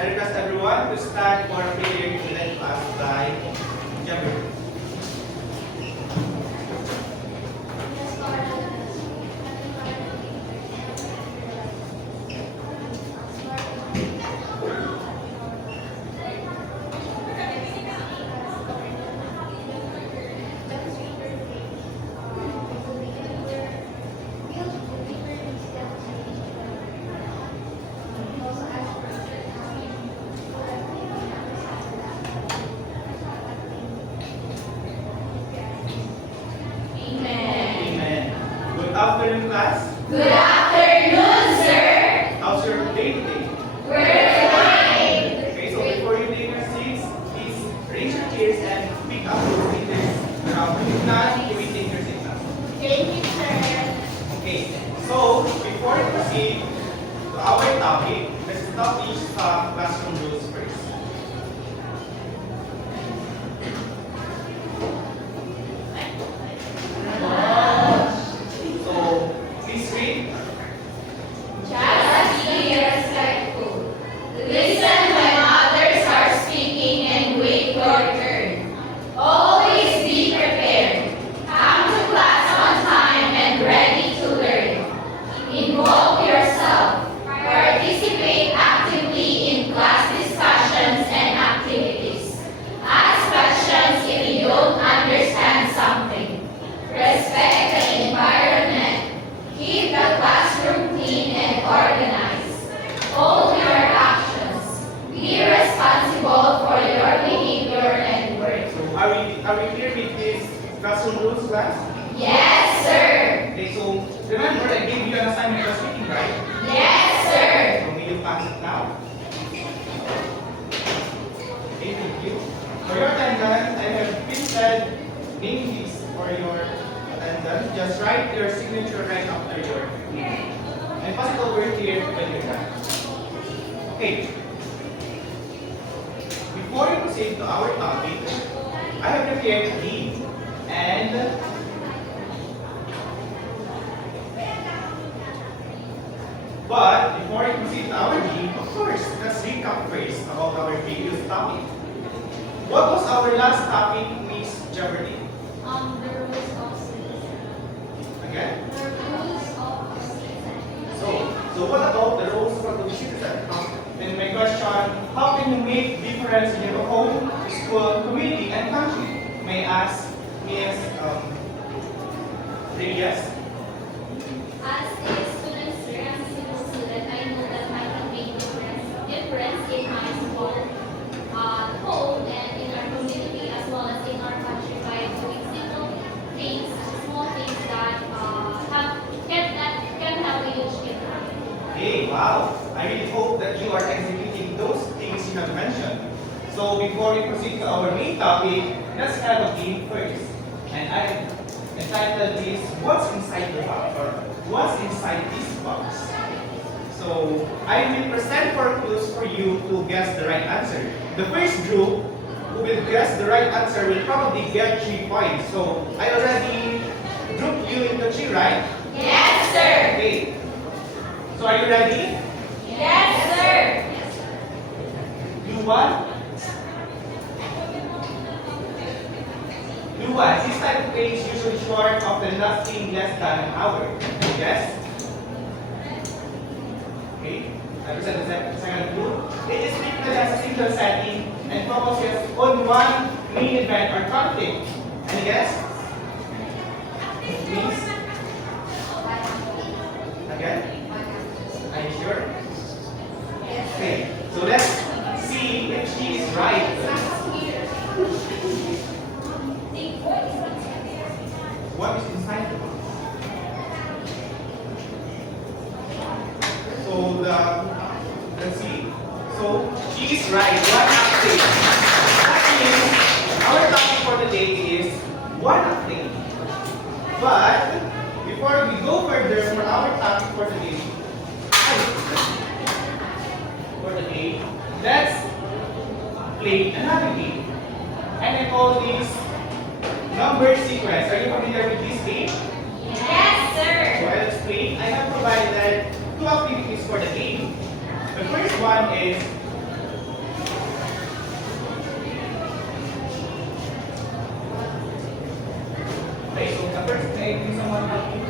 I request everyone to stand for a prayer to lead us by Jabir. Good afternoon, class. Good afternoon, sir. How's your day today? We're fine. Okay, so before you take your seats, please raise your chairs and pick up your leaders around you. If not, you will take your seats now. Thank you, sir. Okay, so before we proceed to our topic, let's establish some classroom rules first. So, please read. Just be respectful. Listen when others are speaking and wait your turn. Always be prepared. Come to class on time and ready to learn. Involve yourself. Participate actively in class discussions and activities. Ask questions if you don't understand something. Respect the environment. Keep the classroom clean and organized. Own your actions. Be responsible for your behavior and work. So, are we clear with these classroom rules, class? Yes, sir. Okay, so remember I gave you an assignment for speaking, right? Yes, sir. So will you pass it now? Okay, thank you. For your attendance, I have printed name list for your attendance. Just write your signature right after your name. And pass it over here when you're done. Okay. Before we proceed to our topic, I have prepared a lead and but before I proceed to our lead, of course, let's recap first about our previous topic. What was our last topic, Miss Jeopardy? The rules of citizen. Again? The rules of citizen. So what about the roles of the citizen? And my question, how can you make difference in your home, school, community, and country? May I ask Ms. Reyes? As a student, sir, as a civil student, I know that I can make difference in my school, home, and in our community, as well as in our country by doing simple things, small things that can have a huge impact. Hey, wow! I really hope that you are executing those things you have mentioned. So before we proceed to our main topic, let's have a game first. And I entitled this, What's Inside the Box? Or What's Inside This Box? So I will present 4 clues for you to guess the right answer. The first group who will guess the right answer will probably get 3 points. So I already grouped you into 3, right? Yes, sir. Okay. So are you ready? Yes, sir. Clue 1? Clue 1. This type of page is usually short, often lasting less than an hour. Yes? Okay. I present the second clue. It is treated as a single setting and focuses on one main event or conflict. Any guess? Please? Again? Are you sure? Okay. So let's see if she is right. What is inside the box? So let's see. So she is right. One update. That means our topic for today is one update. But before we go further for our topic for today, let's play another game. And I call this number sequence. Are you familiar with this game? Yes, sir. So I'll explain. I have provided 2 activities for the game. The first one is someone help me?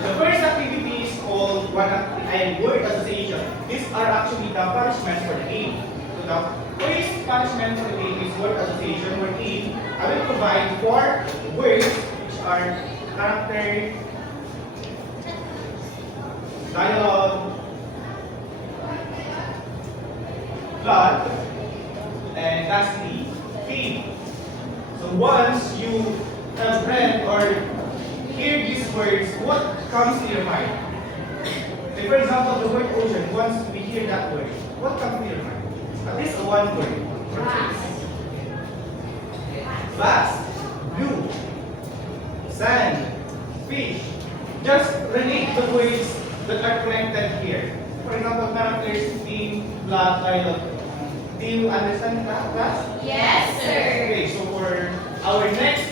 The first activity is called word association. These are actually the punishments for the game. So the first punishment for the game is word association, wherein I will provide 4 words which are character, dialogue, plot, and lastly, theme. So once you have read or hear these words, what comes to your mind? Say for example, the word ocean, once we hear that word, what comes to your mind? At least one word. Vast, blue, sand, fish. Just relate the words that are connected here. For example, characters, theme, plot, dialogue. Do you understand that, class? Yes, sir. Okay, so for our next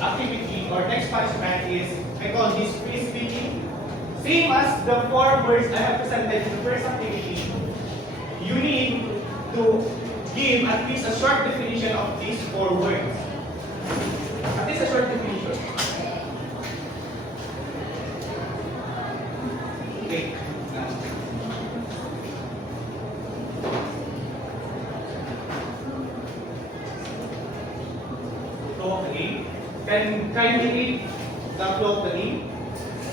activity or next punishment is, I call this free speaking. Same as the 4 words I have presented in the first activity, you need to give at least a short definition of these 4 words. At least a short definition. Okay. Okay. Can you read the flow of the game?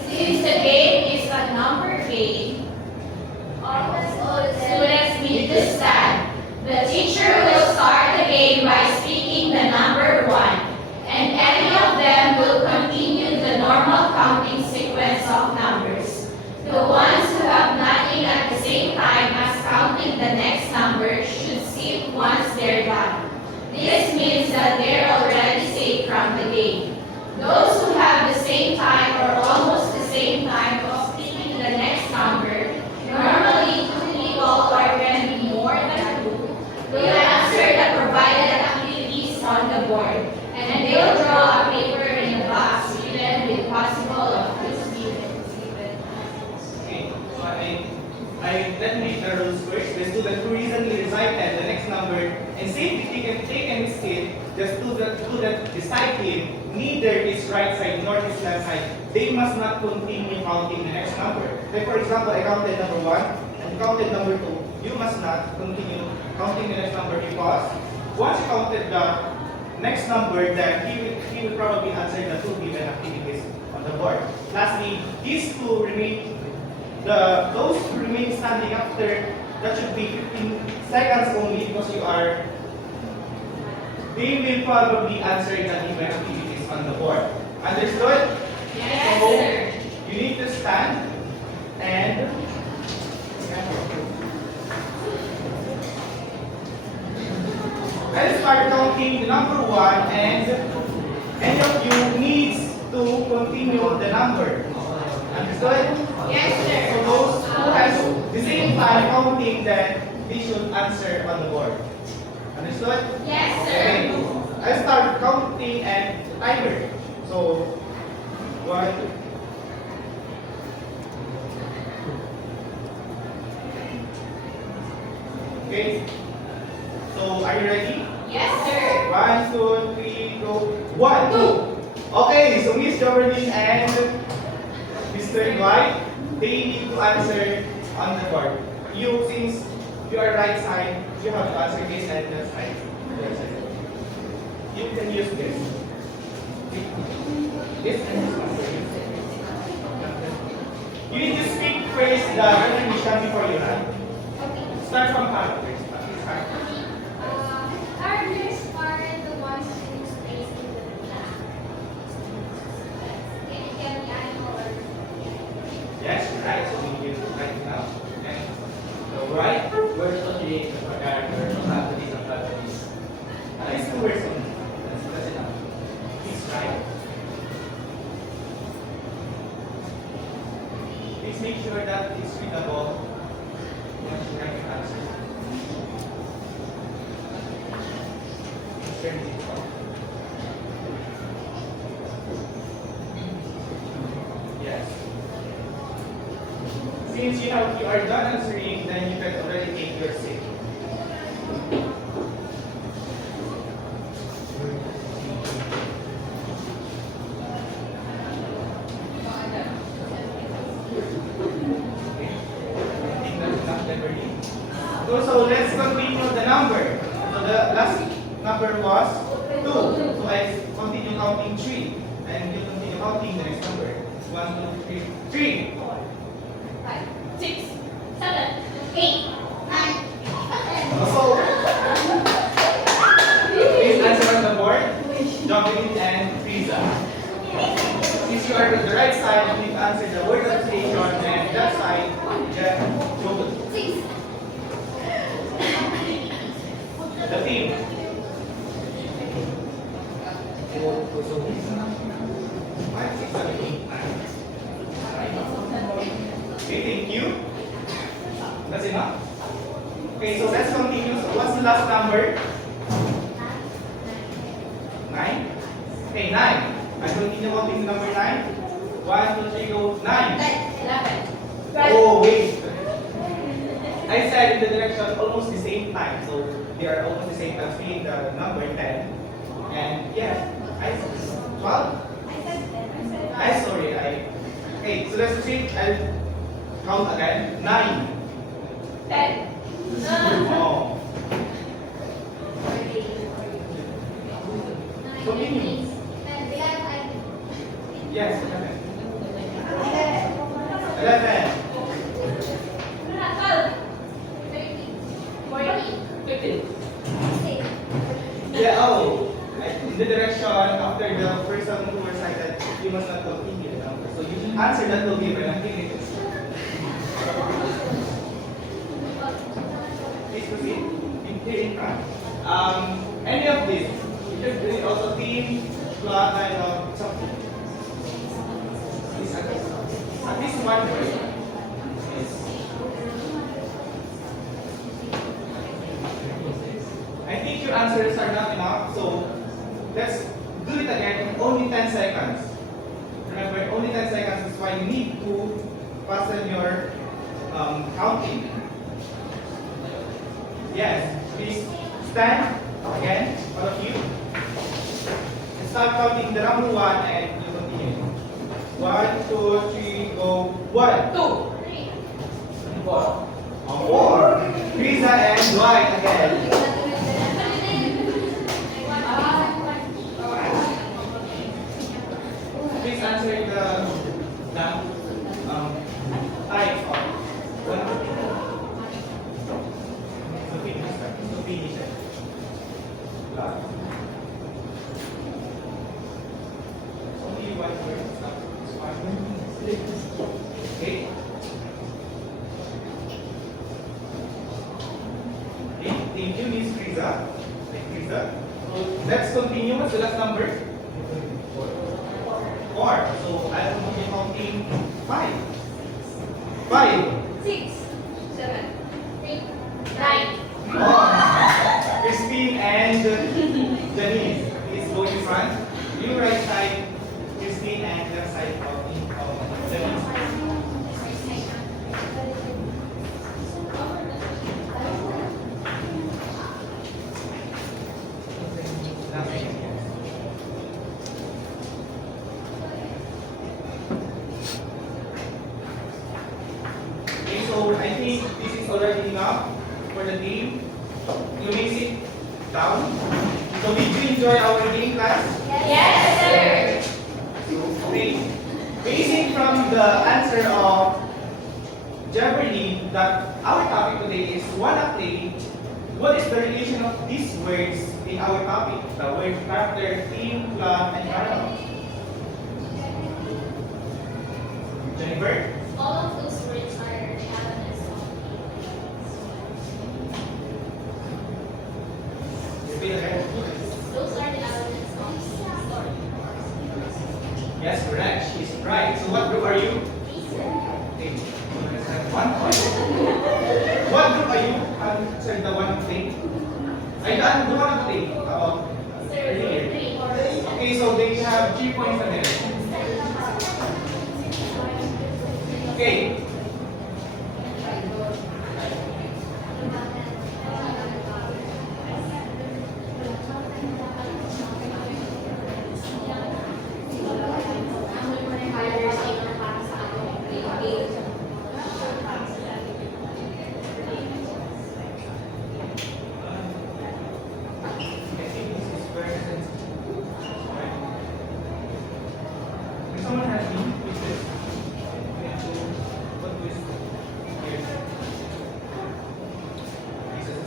Since the game is a number game, all the students need to stand. The teacher will start the game by speaking the number 1, and any of them will continue the normal counting sequence of numbers. The ones who have nothing at the same time as counting the next number should sit once they're done. This means that they're already safe from the game. Those who have the same time or almost the same time of speaking the next number, normally 2 people or can be more than 2, will answer the provided activities on the board, and they'll draw a paper in the box given with possible of this given. Okay, so let me read the rules first. The student who recently recited the next number and safely taken his seat, the student beside him, neither his right side nor his left side, they must not continue counting the next number. Like for example, I counted number 1 and counted number 2. You must not continue counting the next number because once you counted the next number, then he will probably answer the 2 given activities on the board. Lastly, these two remain those who remain standing after, that should be 15 seconds only because they will probably answer the given activities on the board. Understood? Yes, So, sir. you need to stand and let's start counting the number 1 and any of you needs to continue the number. Understood? Yes, So sir. those who has the same time counting, then they should answer on the board. Understood? Yes, Okay. sir. I start counting and timer. So 1, 2. Okay. So are you ready? Yes, sir. 1, 2, 3, go. 1, 2. Okay, so Miss Government and Mr. Dwight, they need to answer on the board. You, since you are right side, you have to answer this and that side. Right side. You can use this. This and this. You need to first the definition before you write. Okay. Start from characters. Start. Characters are the ones who stays in the class. It can be animal or Yes, right. So we will write it now. Okay. So right word association for character, properties and properties. It's two words only. That's enough. Please write. Please make sure that it's readable once you write your answer. Turn it off. Yes. Since you are done answering, then you can already take your seat. Okay. I think that's enough, Beverly. So let's continue the number. So the last number was 2. So I continue counting 3. And you continue counting the next number. 1, 2, 3, 3. 5, 6, 7, 8, 9, 10. So, please answer on the board. Jocelyn and Frieza. Since you are on the right side, please answer the word association, and that side, get Jocelyn. 6. The team. Five, six, seven, eight, nine. Okay, thank you. That's enough. Okay, so let's continue. So what's the last number? 9? Okay, 9. I continue counting to number 9. 1, 2, 3, go. 9. 11. Oh, wait. I said in the direction almost the same time. So they are almost the same as being the number 10. And yeah, I 12. I sorry, okay, so let's see. I'll count again. 9. 10. Oh. Continue. Yes, 11. 11. 15. Yeah, oh. In the direction after the first one who were cited, you must not continue the number. So you answer that will be when I'm giving it. Please proceed. Here in front. Any of this, you can do it also team, plot, dialogue, something. At least one word. Yes. I think your answers are not enough, so let's do it again in only 10 seconds. Remember, only 10 seconds is why you need to fasten your counting. Yes, please stand again, all of you. And start counting the number 1 and you continue. 1, 2, 3, go. 1, 2, 3. 4. 4. Frieza and Dwight again. Please answer the type of one. So finish it. Last. Only one word. It's fine. Okay. Thank you, Miss Frieza. Frieza. So let's continue. What's the last number? 4. So I will be counting 5. 5. 6, 7, 8, 9. Oh. Christine and Janice, please go in front. You right side, Christine, and left side of Janice. Okay, so I think this is already enough for the game. You may sit down. So did you enjoy our game class? Yes, sir. Okay. Basing from the answer of generally that our topic today is wanna play. What is the relation of these words in our topic? The word character, theme, plot, and paradox. Jennifer? All of those words are the elements of Repeat again. those are the elements of story. Yes, correct. She's right. So what group are you? Okay. One point. What group are you? Answer the one thing. I done the one thing about earlier. Okay, so they have 3 points again. Okay. I think this is very sensitive. Right? If someone has me with this, we have to put this here. This is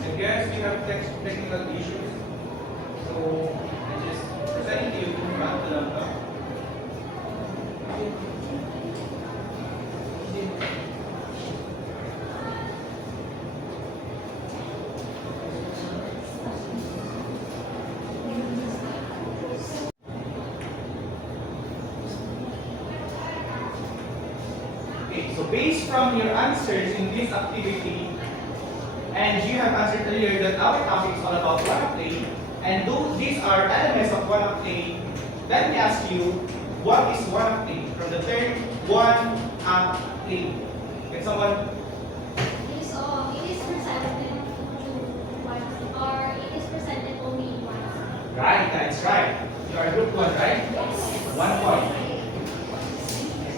I guess we have technical issues. So I just presenting to you to run the laptop. Okay, so based from your answers in this activity, and you have answered earlier that our topic is all about wanna play, and though these are elements of wanna play, let me ask you, what is wanna play? From the term one up play. Can someone? It is presented to one, or it is presented only once. Right, that's right. You are group one, right? 1 point.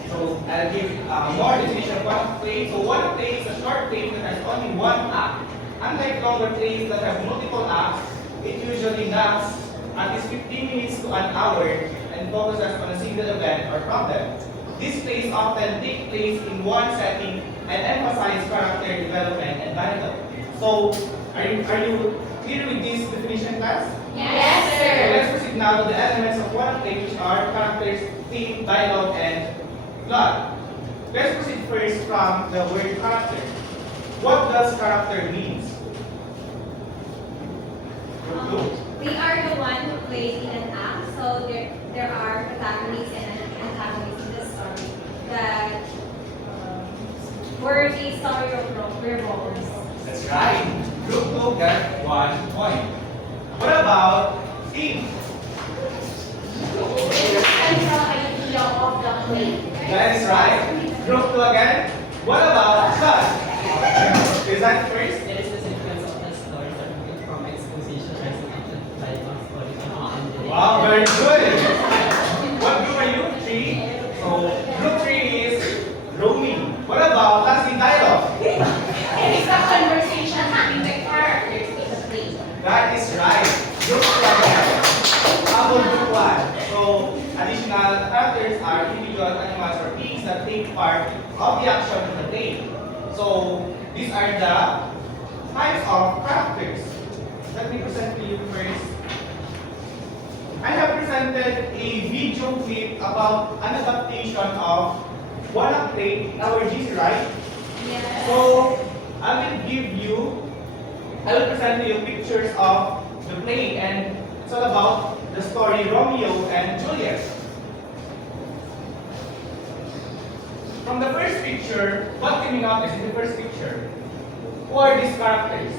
So I'll give more definition of wanna play. So wanna play is a short play that has only one act. Unlike longer plays that have multiple acts, it usually lasts at least 15 minutes to an hour and focuses on a single event or problem. These plays often take place in one setting and emphasize character development and dialogue. So, are you clear with this definition, class? Yes, So let's proceed now to the elements of one play, which are characters, theme, dialogue, and plot. Let's proceed first from the word character. What does character mean? We are the one who plays in an act, so there are protagonists and antagonists in the story that where the story revolves. That's right. Group 2 got 1 point. What about theme? Central idea of the play. That is right. Group 2 again. What about plot? Is that first? It is the sequence of the story starting from exposition, resolution, climax, original, and Wow, very good. What group are you? 3. So group 3 is roaming. What about classic dialogue? It is a conversation between the characters in the play. That is right. Group 2 again. How about group 1? So additional characters are individual animals or beings that take part of the action of the play. So these are the types of characters. Let me present to you first. I have presented a video clip about an adaptation of Wanna Play in our GC, right? Yes. So I will present to you pictures of the play, and it's all about the story Romeo and Juliet. From the first picture, what can we notice in the first picture? Who are these characters?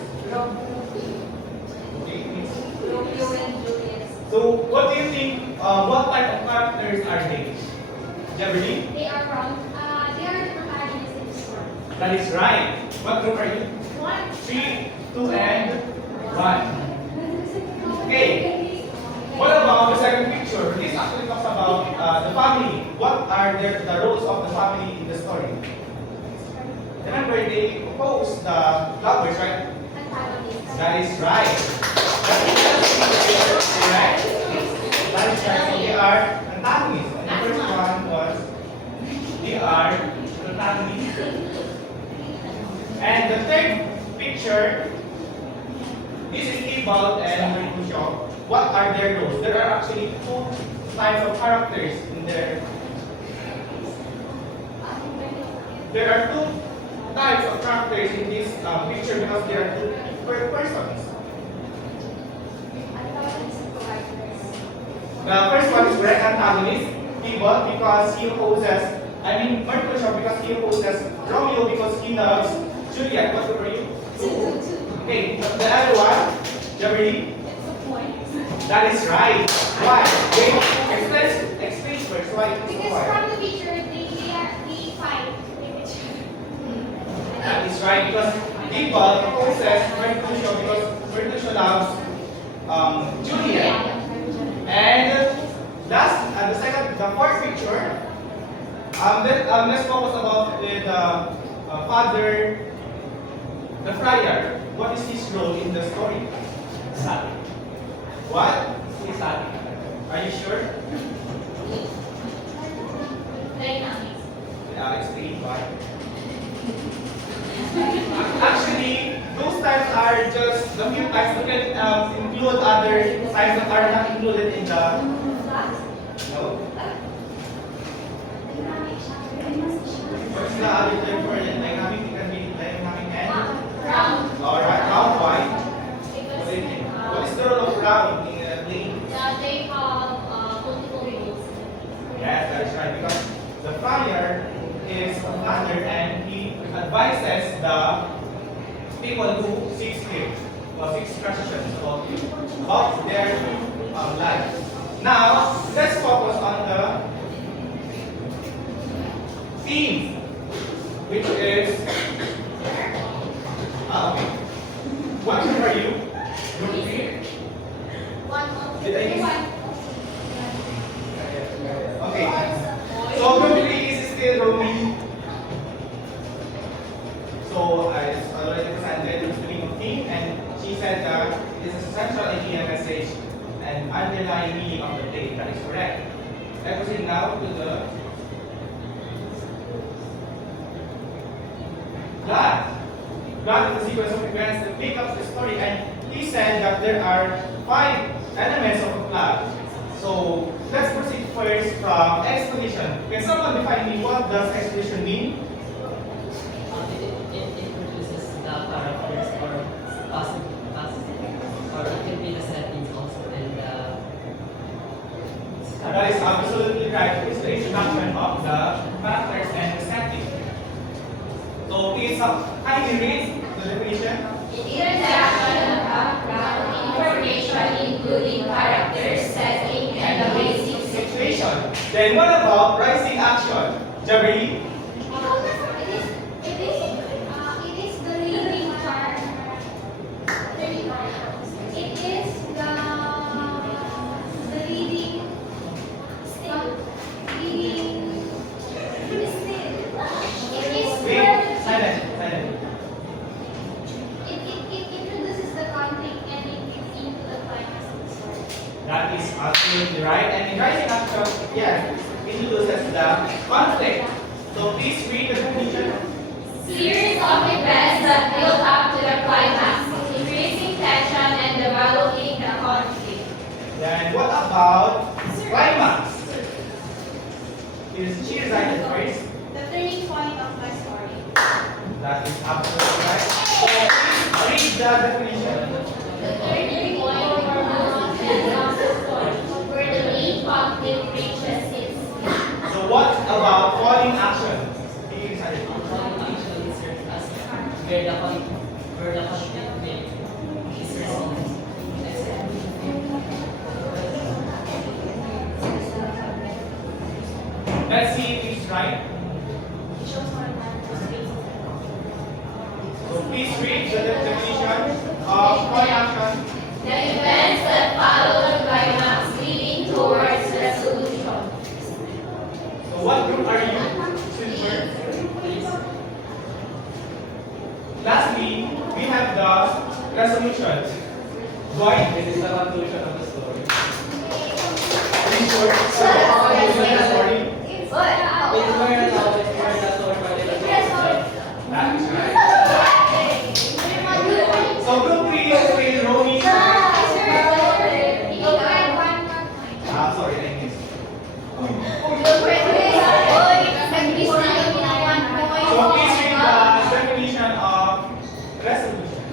Okay, please. Romeo and Juliet. So, what do you think, what type of characters are they? Jeopardy? They are the protagonists in the story. That is right. What group are you? 1, 3, 2, and 1. Okay. What about the second picture? This actually talks about the family. What are the roles of the family in the story? Remember, they oppose the lovers, right? Antagonist. That is right. Correct? That is right. So they are antagonists. And the first one was they are protagonists. And the third picture, this is Tybalt and Mercutio. What are their roles? There are actually two types of characters in there. There are two types of characters in this picture because there are two persons. The first one is direct antagonist, Tybalt, because he opposes, Mercutio because he opposes Romeo because he loves Juliet. What were you? Okay, the other one, Jeopardy. That is right. Why? Wait, explain first why. Because Why? from the picture, they fight with each other. That is right because Tybalt opposes Mercutio because Mercutio loves Juliet. And last, the fourth picture. Let's focus about with father, the friar. What is his role in the story? Sabi. What? Si Sabi. Are you sure? Dynamics. I'll explain why. Actually, those types are just the few types. You can include other types that are not included in the. No. What's the other term for it? Dynamic? It can be dynamic and. Round. Alright, now why? Because What do you think? What is the role of round in playing? they have multiple rules. Yes, that's right. Because the friar is a father and he advises the people who seek him or seek questions about their life. Now, let's focus on the theme, which is okay. What group are you? Group 3? Did I miss? Okay. So group 3 is still roaming. So I already presented the meaning of theme, and she said that it is a central idea message and underlying meaning of the play. That is correct. Let's proceed now to the God. God is the sequence of events that make up the story, and he said that there are 5 elements of a plot. So let's proceed first from exposition. Can someone define me what does exposition mean? It introduces the characters or or it can be the settings also and That is absolutely right. It's the introduction of the characters and the setting. So please kindly read the definition. Introduction of background information including characters, setting, and the basic Situation. Then what about rising action? Jabri? It is the leading part. It is the leading still. It is Wait, where silent. it introduces the conflict and it gets into the climax of the story. That is absolutely right. And in rising action, yes, introduces the conflict. So please read the definition. series of events that build up to the climax, increasing tension and developing the conflict. Then what about climax? Is she recited first? The turning point of my story. That is absolutely right. So please read the definition. The turning point for most events of the story. where the conflict is resolved. Let's see if it's right. So please read the definition of point action. The events that follow the climax leading towards resolution. So what group are you? Silver. Lastly, we have the resolution. Void. This is the conclusion of the story. In short, so conclusion of the story. It's where the story That's right. So group 3 is with Romy. Sorry, I missed. So please read the definition of resolution.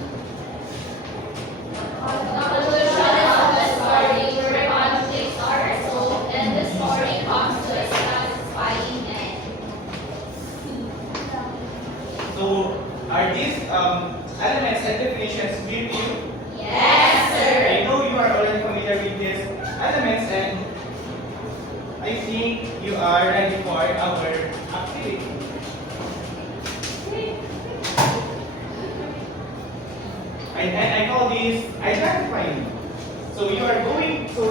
Conclusion of the story where conflicts are resolved and the story comes to a satisfying end. So are these elements and definitions clear to you? Yes, sir. I know you are already familiar with these elements and I think you are ready for our activity. And I call this identifying. So you are going, so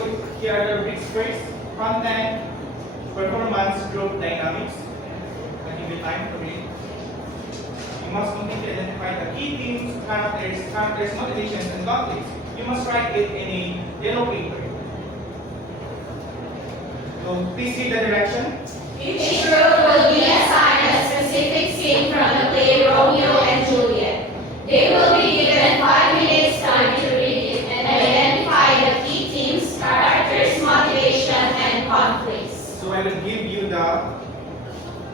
here are the rubrics first, content, performance, group dynamics. Can you give me time to read? You must completely identify the key themes, characters, motivations, and conflicts. You must write it in a yellow paper. So please see the direction. Each group will be assigned a specific scene from the play Romeo and Juliet. They will be given 5 minutes time to read it and identify the key themes, characters, motivation, and conflicts. So I will give you the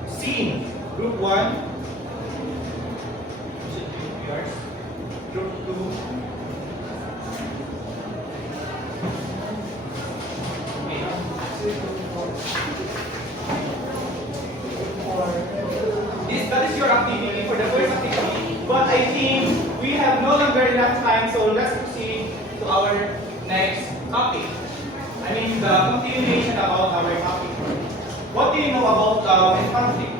scene. Group 1. Should be yours. Group 2. That is your activity for the first activity. But I think we have no longer enough time, so let's proceed to our next topic. I mean the continuation about our topic. What do you know about love and conflict?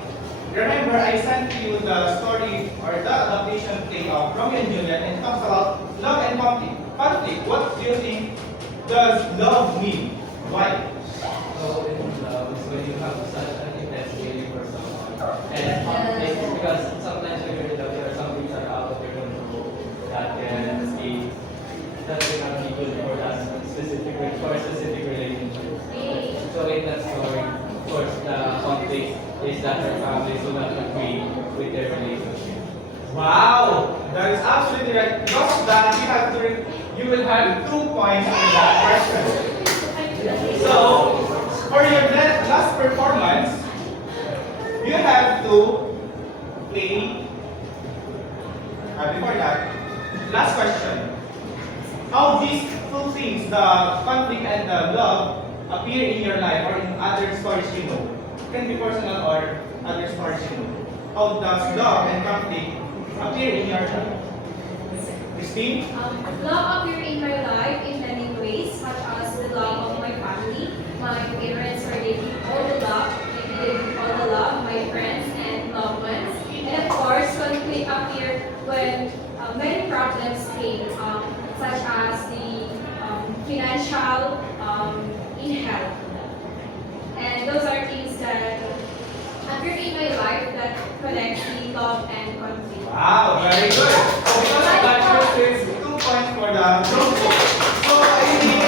Remember, I sent you the story or the adaptation play of Romeo and Juliet, and it talks about love and conflict. Conflict, what do you think does love mean? Why? So in love is when you have such an intense feeling for someone. And conflict is because sometimes when you're in love, there are some things that are out of your control that cannot be good for that specific relationship. So in that story, of course, the conflict is that her family do not agree with their relationship. Wow, that is absolutely right. Because of that, you will have 2 points for that question. So, for your last performance, you have to play. Before that, last question. How these 2 things, the conflict and the love, appear in your life or in other stories you know? It can be personal or other stories you know. How does love and conflict appear in your life? Christine? Love appear in my life in many ways, such as the love of my family. My parents were giving all the love, my friends and loved ones. And of course, conflict appear when many problems came, such as the financial, in health. And those are things that appear in my life that connects the love and conflict. Wow, very good. So because of that, there is 2 points for the group 2. So I think,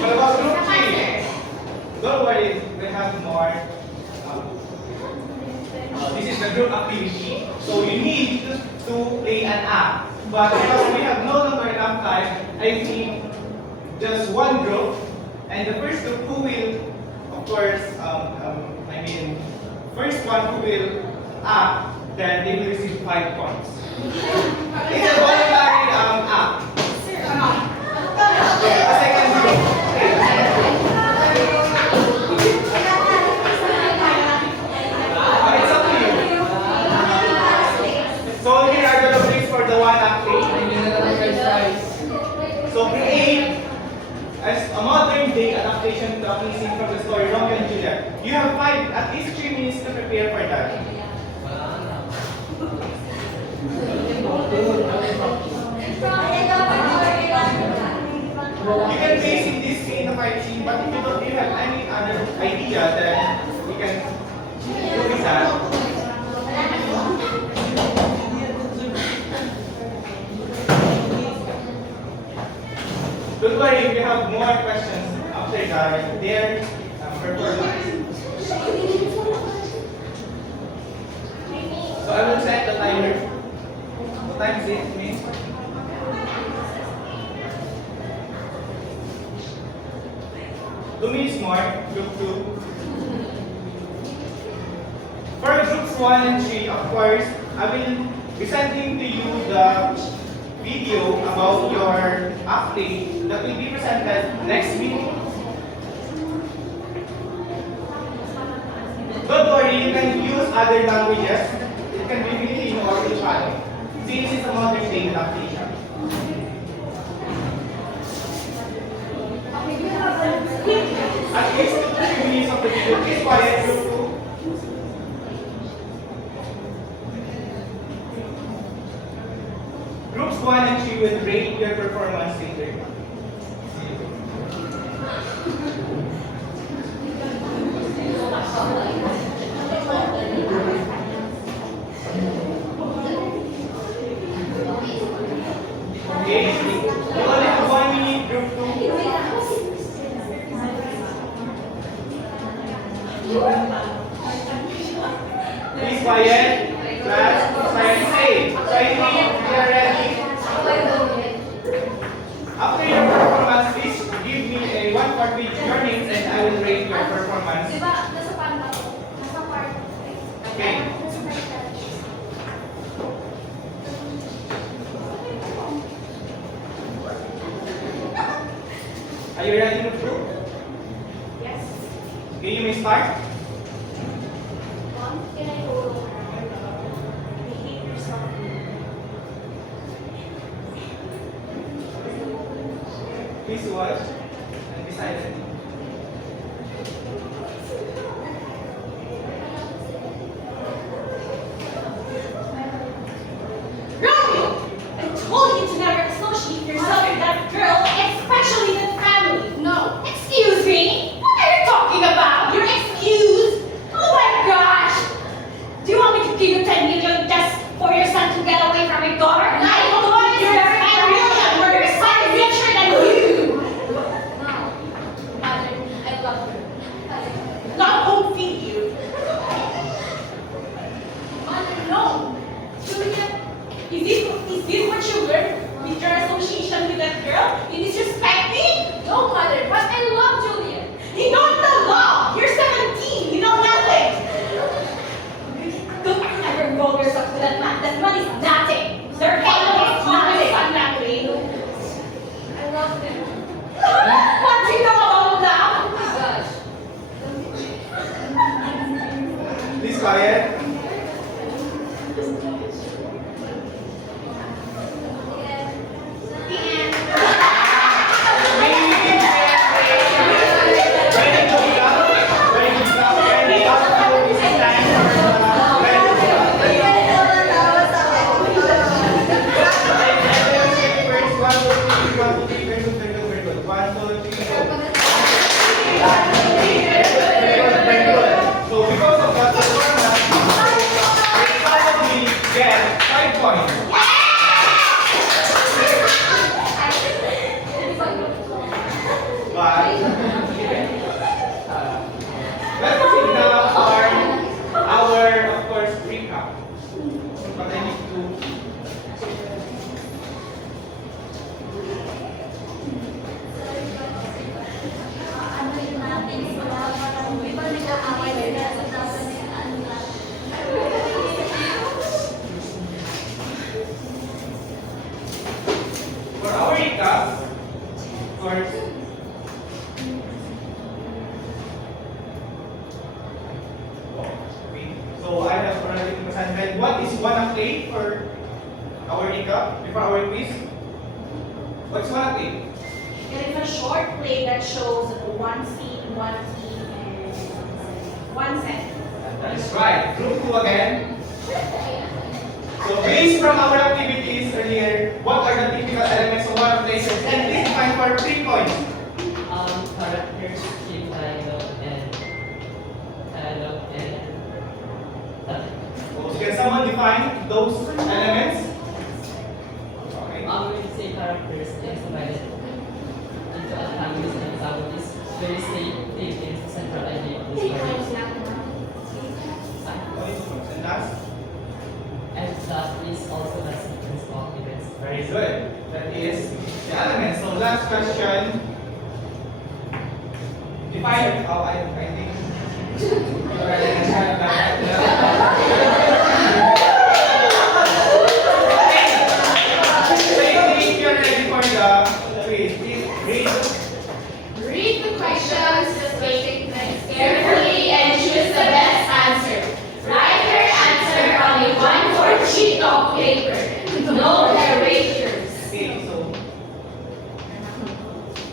what about group 3? Don't worry, we have more. This is the group activity. So you need to play an act. But because we have no longer enough time, I think just one group. And the first group who will, of course, first one who will act, then they will receive 5 points. It's a voluntary act. A second group. It's up to you. for that. You can base in this scene the fight scene, but if you don't have any other idea, then you can do with that. Don't worry if you have more questions after their performance. So I will set the timer. What time is it, Miss? Two minutes more, group 2. For groups 1 and 3, of course, I will be sending to you the video about your acting that will be presented next week. Don't worry, you can use other languages. It can be Filipino or Ilocano, since it's a modern day adaptation. At least 3 minutes of the video. Please quiet, group 2. Groups 1 and 3 will rate your performance later. Okay? You only have 1 minute, group 2. Please quiet. Class, silence, stay. So I think we are ready. After your performance, please give me a 1 part with your names and I will rate your performance. Okay. Are you ready to prove? Yes. Okay, you may start. Please watch and be silent. Romeo, I told you to never associate yourself with that girl, especially that family. No. Excuse me? What are you talking about? Your excuse? Oh my gosh! Do you want me to give you 10 million just for your son to get away from your daughter? I don't want your million where your son is richer than you! Not won't feed you. Mother, no. Julia, is this what you learned with your association with that girl? You disrespect me? No, Mother, but I love Juliet. You don't know law. You're 17. You know nothing. Don't ever involve yourself with that man. That man is nothing. Their family is nothing. Exactly. I love him. What do you know about now? Gosh. Please quiet. So because of that performance, you probably get 5 points. But let's proceed now for our, of course, recap. But I need to for our recap, of course, okay. So I have already presented what is Wanna Play for our recap before our quiz. What's Wanna Play? It is a short play that shows one scene, one team, and one sentence. That is right. Group 2 again. So based from our activities earlier, what are the typical elements of one places? And please define for 3 points. Characters, keep dialogue, and So can someone define those elements? Okay. when you say characters, it's divided into antagonists and antagonists. Very safe is the central idea of the story. And that's And that is also the sequence of events. very good. That is the elements. So last question. Define. Oh, I think. You already have that. If you're ready for the quiz, please read. Read the questions, the basic things carefully, and choose the best answer. Write your answer on a 1/4 sheet of paper. No erasures. Okay, so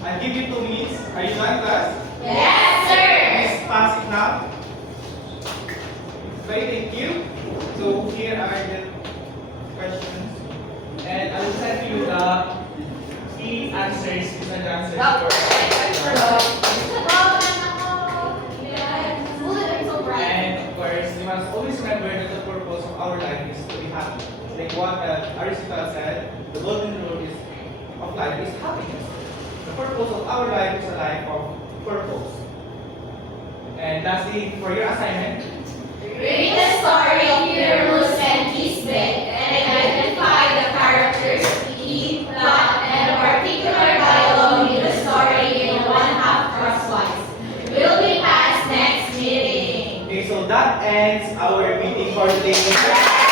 I'll give you 2 minutes. Are you done, class? Yes, sir. Please pass it now. Okay, thank you. So here are the questions. And I will send you the key answers and the answers for And of course, we must always remember that the purpose of our life is to be happy. Like what Aristotle said, the golden rule of life is happiness. The purpose of our life is a life of purpose. And lastly, for your assignment, Read the story of Pyramus and Kisbek and identify the characters, key, plot, and the particular dialogue in the story in a 1/2 crosswise. Will be passed next meeting. okay, so that ends our meeting for today.